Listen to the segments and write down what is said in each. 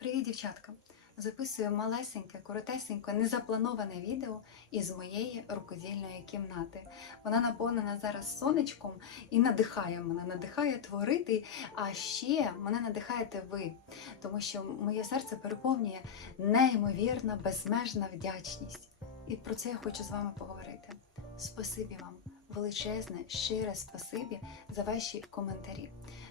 Привіт, дівчатка! Записую малесеньке, коротесеньке, незаплановане відео із моєї рукодільної кімнати. Вона наповнена зараз сонечком і надихає мене, надихає творити. А ще мене надихаєте ви, тому що моє серце переповнює неймовірна, безмежна вдячність. І про це я хочу з вами поговорити. Спасибі вам, величезне, щире спасибі за ваші коментарі,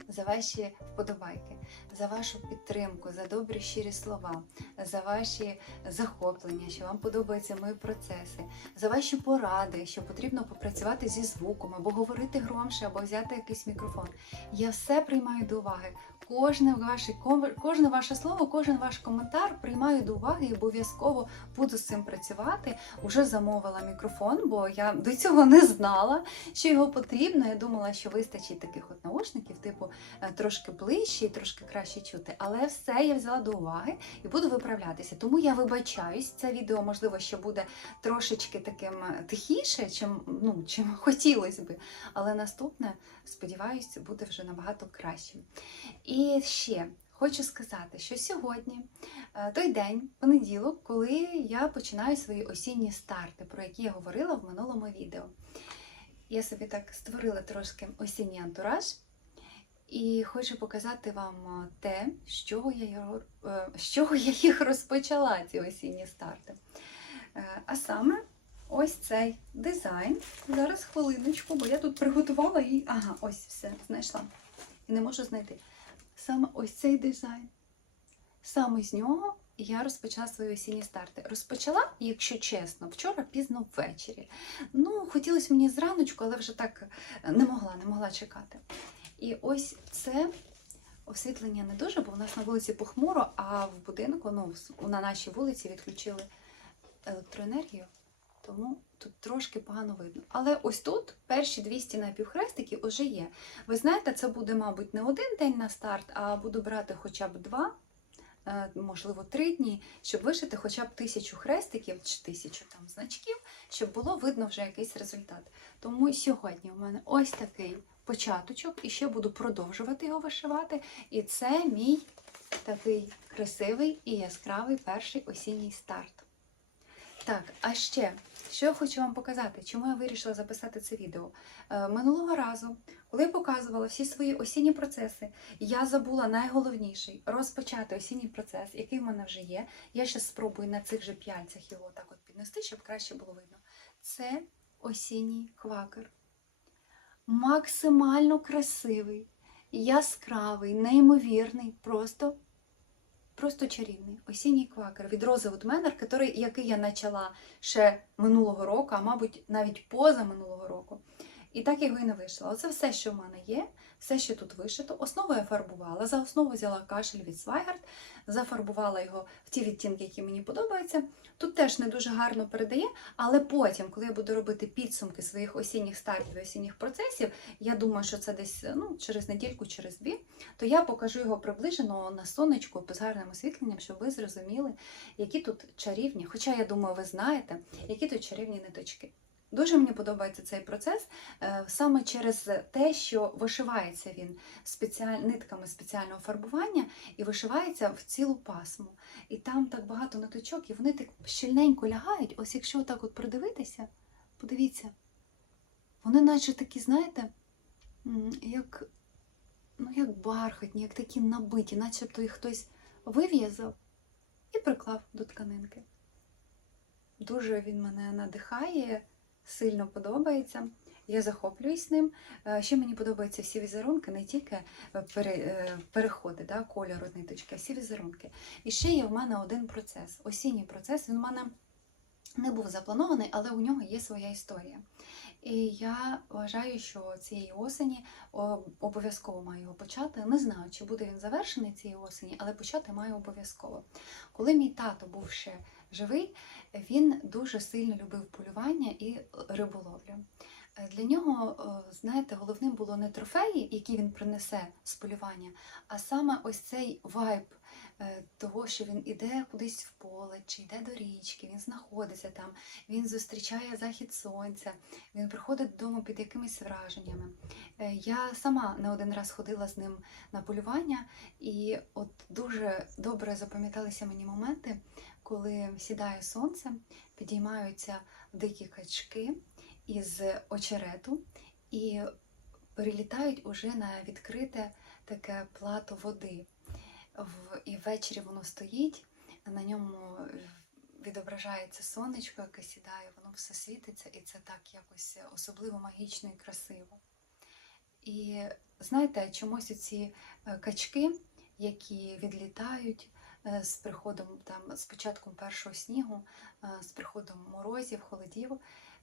за ваші вподобайки, за вашу підтримку, за добрі щирі слова, за ваші захоплення, що вам подобаються мої процеси, за ваші поради, що потрібно попрацювати зі звуком, або говорити громше, або взяти якийсь мікрофон. Я все приймаю до уваги. Кожне ваше, кожне ваше слово, кожен ваш коментар приймаю до уваги і обов'язково буду з цим працювати. Уже замовила мікрофон, бо я до цього не знала, що його потрібно. Я думала, що вистачить таких от наушників, типу е, трошки ближче і трошки краще чути. Але все я взяла до уваги і буду виправлятися. Тому я вибачаюсь. Це відео, можливо, ще буде трошечки таким е, тихіше, чим, ну, чим хотілося би. Але наступне, сподіваюся, буде вже набагато кращим. І ще хочу сказати, що сьогодні е, той день, понеділок, коли я починаю свої осінні старти, про які я говорила в минулому відео. Я собі так створила трошки осінній антураж. І хочу показати вам е, те, з чого я, його- е, з чого я їх розпочала, ці осінні старти. А саме ось цей дизайн. Зараз хвилиночку, бо я тут приготувала і. Ага, ось все, знайшла. І не можу знайти. Саме ось цей дизайн. Саме з нього я розпочала свої осінні старти. Розпочала, якщо чесно, вчора пізно ввечері. Ну, хотілося мені зраночку, але вже так е, не могла, не могла чекати. І ось це освітлення не дуже, бо у нас на вулиці похмуро, а в будинку, ну, на нашій вулиці відключили електроенергію, тому тут трошки погано видно. Але ось тут перші 200 напівхрестиків вже є. Ви знаєте, це буде, мабуть, не один день на старт, а буду брати хоча б два, е, можливо, три дні, щоб вишити хоча б тисячу хрестиків чи тисячу там значків, щоб було видно вже якийсь результат. Тому сьогодні у мене ось такий початочок, і ще буду продовжувати його вишивати. І це мій такий красивий і яскравий перший осінній старт. Так, а ще, що я хочу вам показати, чому я вирішила записати це відео. Е, минулого разу, коли я показувала всі свої осінні процеси, я забула найголовніший розпочати осінній процес, який в мене вже є. Я ще спробую на цих же п'яльцях його так от піднести, щоб краще було видно. Це осінній квакер. Максимально красивий, яскравий, неймовірний, просто Просто чарівний осінній квакер від Рози Вудменер, який, який я почала ще минулого року, а мабуть, навіть поза минулого року. І так його і не вийшло. Оце все, що в мене є, все, що тут вишито. Основу я фарбувала. За основу взяла кашель від Свайгард, зафарбувала його в ті відтінки, які мені подобаються. Тут теж не дуже гарно передає, але потім, коли я буду робити підсумки своїх осінніх стартів і осінніх процесів, я думаю, що це десь ну, через недільку, через дві, то я покажу його приближено на сонечку з гарним освітленням, щоб ви зрозуміли, які тут чарівні, хоча я думаю, ви знаєте, які тут чарівні ниточки. Дуже мені подобається цей процес е, саме через те, що вишивається він спеціаль... нитками спеціального фарбування і вишивається в цілу пасму. І там так багато ниточок, і вони так щільненько лягають. Ось якщо так от придивитися, подивіться, вони наче такі, знаєте, як, ну, як бархатні, як такі набиті, начебто їх хтось вив'язав і приклав до тканинки. Дуже він мене надихає, сильно подобається. Я захоплююсь ним. Е, Ще мені подобаються всі візерунки, не тільки е, е, переходи да, кольору ниточки, а всі візерунки. І ще є в мене один процес. Осінній процес. Він у мене не був запланований, але у нього є своя історія. І я вважаю, що цієї осені обов'язково маю його почати. Не знаю, чи буде він завершений цієї осені, але почати маю обов'язково. Коли мій тато був ще живий, він дуже сильно любив полювання і риболовлю. Е, Для нього, е, знаєте, головним було не трофеї, які він принесе з полювання, а саме ось цей вайб е, того, що він іде кудись в поле, чи йде до річки, він знаходиться там, він зустрічає захід сонця, він приходить додому під якимись враженнями. Я сама не один раз ходила з ним на полювання, і от дуже добре запам'яталися мені моменти, коли сідає сонце, підіймаються дикі качки із очерету і перелітають уже на відкрите таке плато води. І ввечері воно стоїть, на ньому відображається сонечко, яке сідає, воно все світиться, і це так якось особливо магічно і красиво. І знаєте, чомусь ці качки, які відлітають е, з приходом там, з початком першого снігу, е, з приходом морозів, холодів,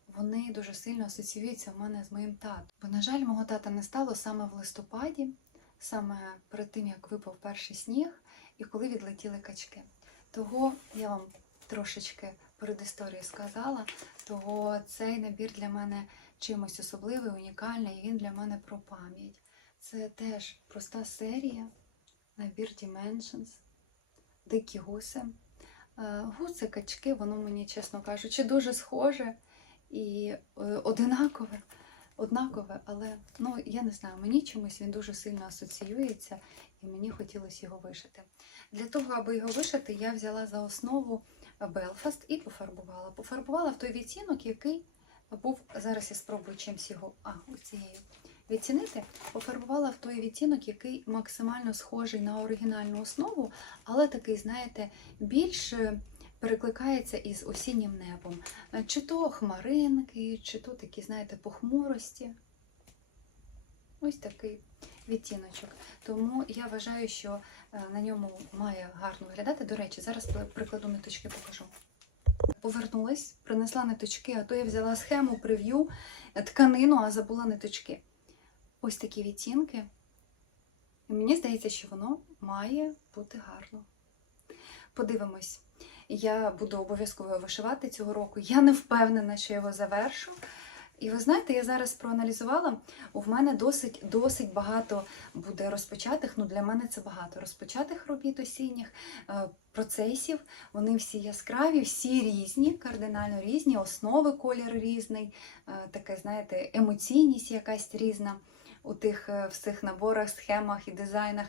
вони дуже сильно асоціюються в мене з моїм татом. Бо, на жаль, мого тата не стало саме в листопаді, саме перед тим, як випав перший сніг, і коли відлетіли качки. Того я вам трошечки перед історією сказала, того цей набір для мене чимось особливий, унікальний, і він для мене про пам'ять. Це теж проста серія, набір Dimensions, дикі гуси. Е, Гуси, качки, воно мені, чесно кажучи, дуже схоже і е, одинакове, однакове, але ну, я не знаю, мені чомусь він дуже сильно асоціюється, і мені хотілося його вишити. Для того, аби його вишити, я взяла за основу Белфаст і пофарбувала. Пофарбувала в той відтінок, який був. Зараз я спробую чимсь його а, оцією відтінити. Пофарбувала в той відтінок, який максимально схожий на оригінальну основу, але такий, знаєте, більш е, перекликається із осіннім небом. Е, Чи то хмаринки, чи то такі, знаєте, похмурості. Ось такий відтіночок. Тому я вважаю, що е, на ньому має гарно виглядати. До речі, зараз при- прикладу ниточки покажу. Повернулась, принесла ниточки, а то я взяла схему, прев'ю, е, тканину, а забула ниточки. Ось такі відтінки. Мені здається, що воно має бути гарно. Подивимось. Я буду обов'язково вишивати цього року. Я не впевнена, що його завершу. І ви знаєте, я зараз проаналізувала, у мене досить, досить багато буде розпочатих. Ну, для мене це багато розпочатих робіт осінніх, е, процесів. Вони всі яскраві, всі різні, кардинально різні, основи колір різний, е, таке, знаєте, емоційність якась різна у тих е, всіх наборах, схемах і дизайнах.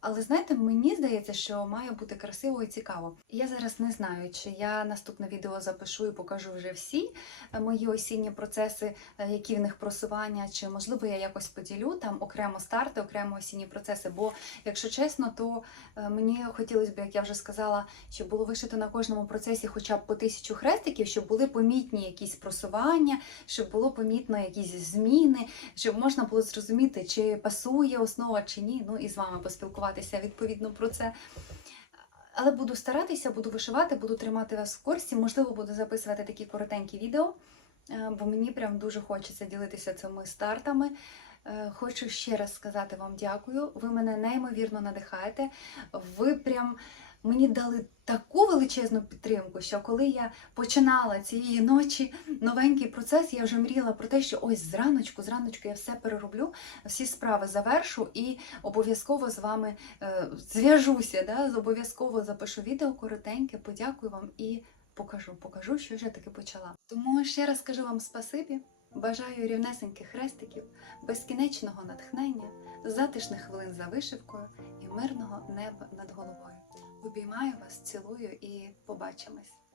Але знаєте, мені здається, що має бути красиво і цікаво. Я зараз не знаю, чи я наступне відео запишу і покажу вже всі е, мої осінні процеси, е, які в них просування, чи можливо я якось поділю там окремо старти, окремо осінні процеси. Бо, якщо чесно, то е, мені хотілося б, як я вже сказала, щоб було вишито на кожному процесі хоча б по тисячу хрестиків, щоб були помітні якісь просування, щоб було помітно якісь зміни, щоб можна було зрозуміти, чи пасує основа, чи ні. Ну і з вами поспілкуватися відповідно про це. Але буду старатися, буду вишивати, буду тримати вас в курсі. Можливо, буду записувати такі коротенькі відео, е, бо мені прям дуже хочеться ділитися цими стартами. Е, Хочу ще раз сказати вам дякую. Ви мене неймовірно надихаєте. Ви прям мені дали таку величезну підтримку, що коли я починала цієї ночі новенький процес, я вже мріяла про те, що ось зраночку, зраночку я все перероблю, всі справи завершу і обов'язково з вами е, зв'яжуся, да, обов'язково запишу відео коротеньке, подякую вам і покажу, покажу, що я таки почала. Тому ще раз кажу вам спасибі. Бажаю рівнесеньких хрестиків, безкінечного натхнення, затишних хвилин за вишивкою і мирного неба над головою. Обіймаю вас, цілую і побачимось.